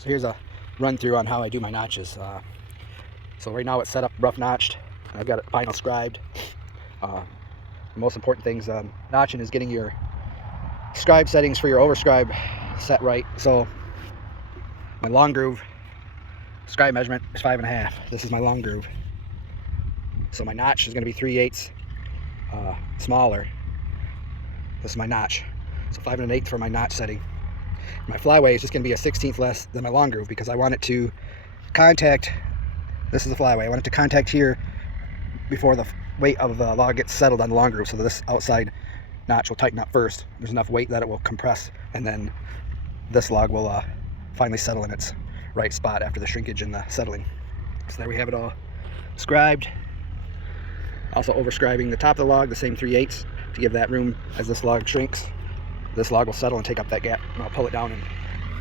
So here's a run through on how I do my notches. So right now it's set up rough notched. I've got it final scribed. The most important things notching is getting your scribe settings for your overscribe set right. So my long groove scribe measurement is 5.5. This is my long groove. So my notch is going to be 3/8 smaller. This is my notch. So 5 1/8 for my notch setting. My flyway is just going to be a 1/16 less than my long groove because I want it to contact. This is the flyway. I want it to contact here before the weight of the log gets settled on the long groove, so that this outside notch will tighten up first. There's enough weight that it will compress, and then this log will finally settle in its right spot after the shrinkage and the settling. So there we have it all scribed. Also overscribing the top of the log, the same 3/8 to give that room as this log shrinks. This log will settle and take up that gap, and I'll pull it down and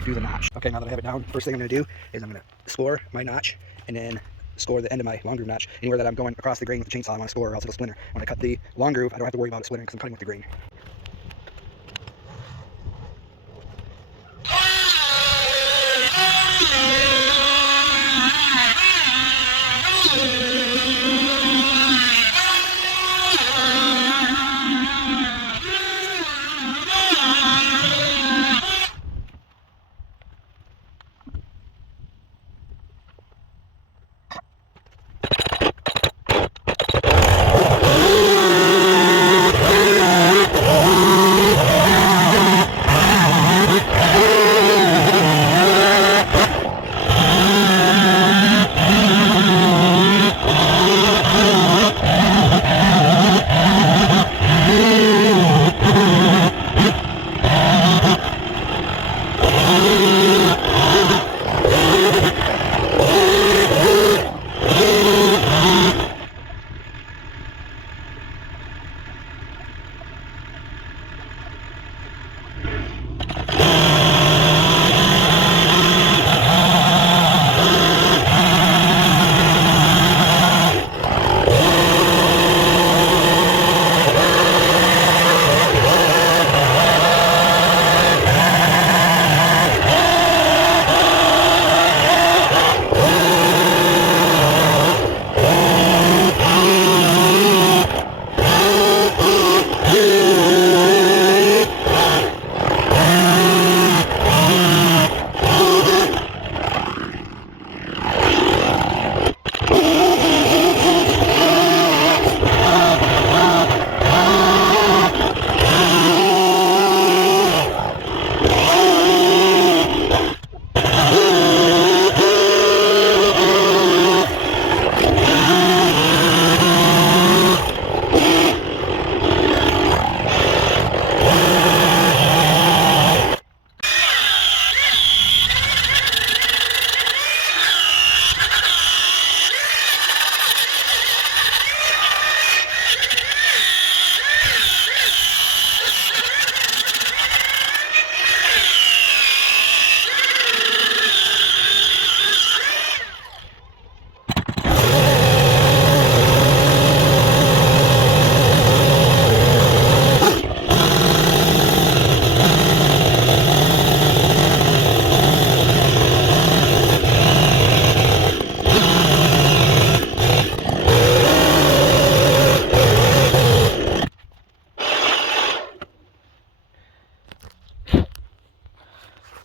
do the notch. Okay, now that I have it down, first thing I'm going to do is I'm going to score my notch and then score the end of my long groove notch. Anywhere that I'm going across the grain with the chainsaw, I want to score or else it'll splinter. When I cut the long groove, I don't have to worry about it splintering because I'm cutting with the grain.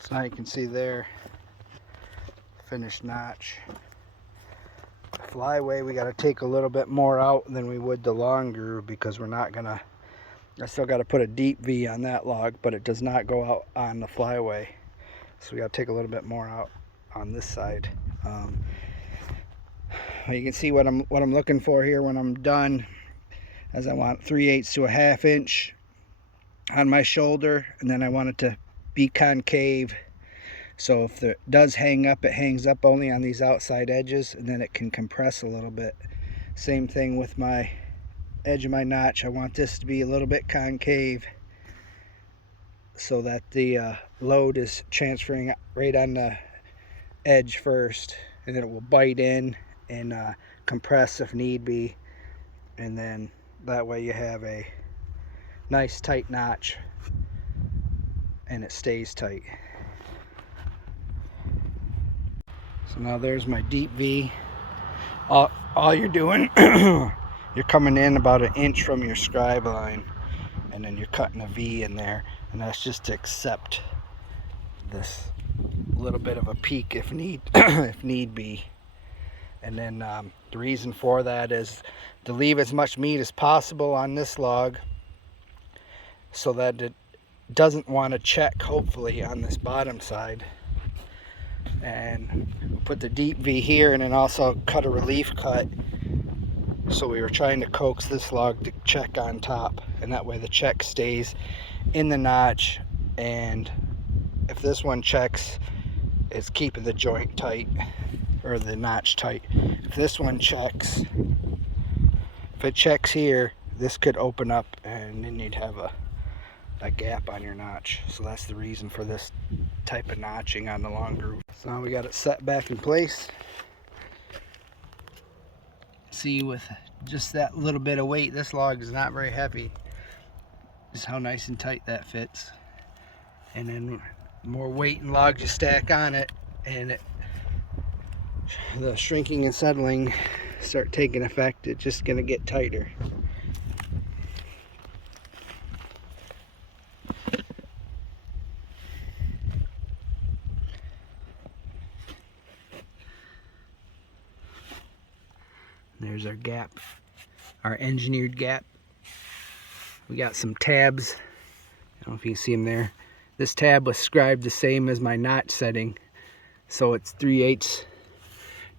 So now you can see there, finished notch. Flyway, we got to take a little bit more out than we would the long groove because we're not gonna, I still got to put a deep V on that log, but it does not go out on the flyway. So we got to take a little bit more out on this side. You can see what I'm looking for here when I'm done, as I want 3/8 to a 1/2 inch on my shoulder, and then I want it to be concave. So if it does hang up, it hangs up only on these outside edges, and then it can compress a little bit. Same thing with my edge of my notch. I want this to be a little bit concave so that the load is transferring right on the edge first, and then it will bite in and compress if need be, and then that way you have a nice tight notch and it stays tight. So now there's my deep V. All you're doing, you're coming in about 1 inch from your scribe line, and then you're cutting a V in there, and that's just to accept this little bit of a peak if need be. And then the reason for that is to leave as much meat as possible on this log so that it doesn't want to check, hopefully, on this bottom side. And we'll put the deep V here, and then also cut a relief cut. So we were trying to coax this log to check on top, and that way the check stays in the notch, and if this one checks, it's keeping the joint tight, or the notch tight. If this one checks, if it checks here, this could open up and then you'd have a gap on your notch. So that's the reason for this type of notching on the long groove. So now we got it set back in place. See, with just that little bit of weight, this log is not very heavy. Just how nice and tight that fits. And then the more weight and logs you stack on it, and the shrinking and settling start taking effect, it's just going to get tighter. There's our gap, our engineered gap. We got some tabs. I don't know if you can see them there. This tab was scribed the same as my notch setting, so it's 3/8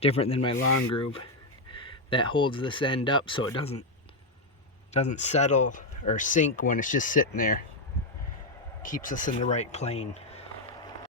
different than my long groove. That holds this end up so it doesn't settle or sink when it's just sitting there. Keeps us in the right plane.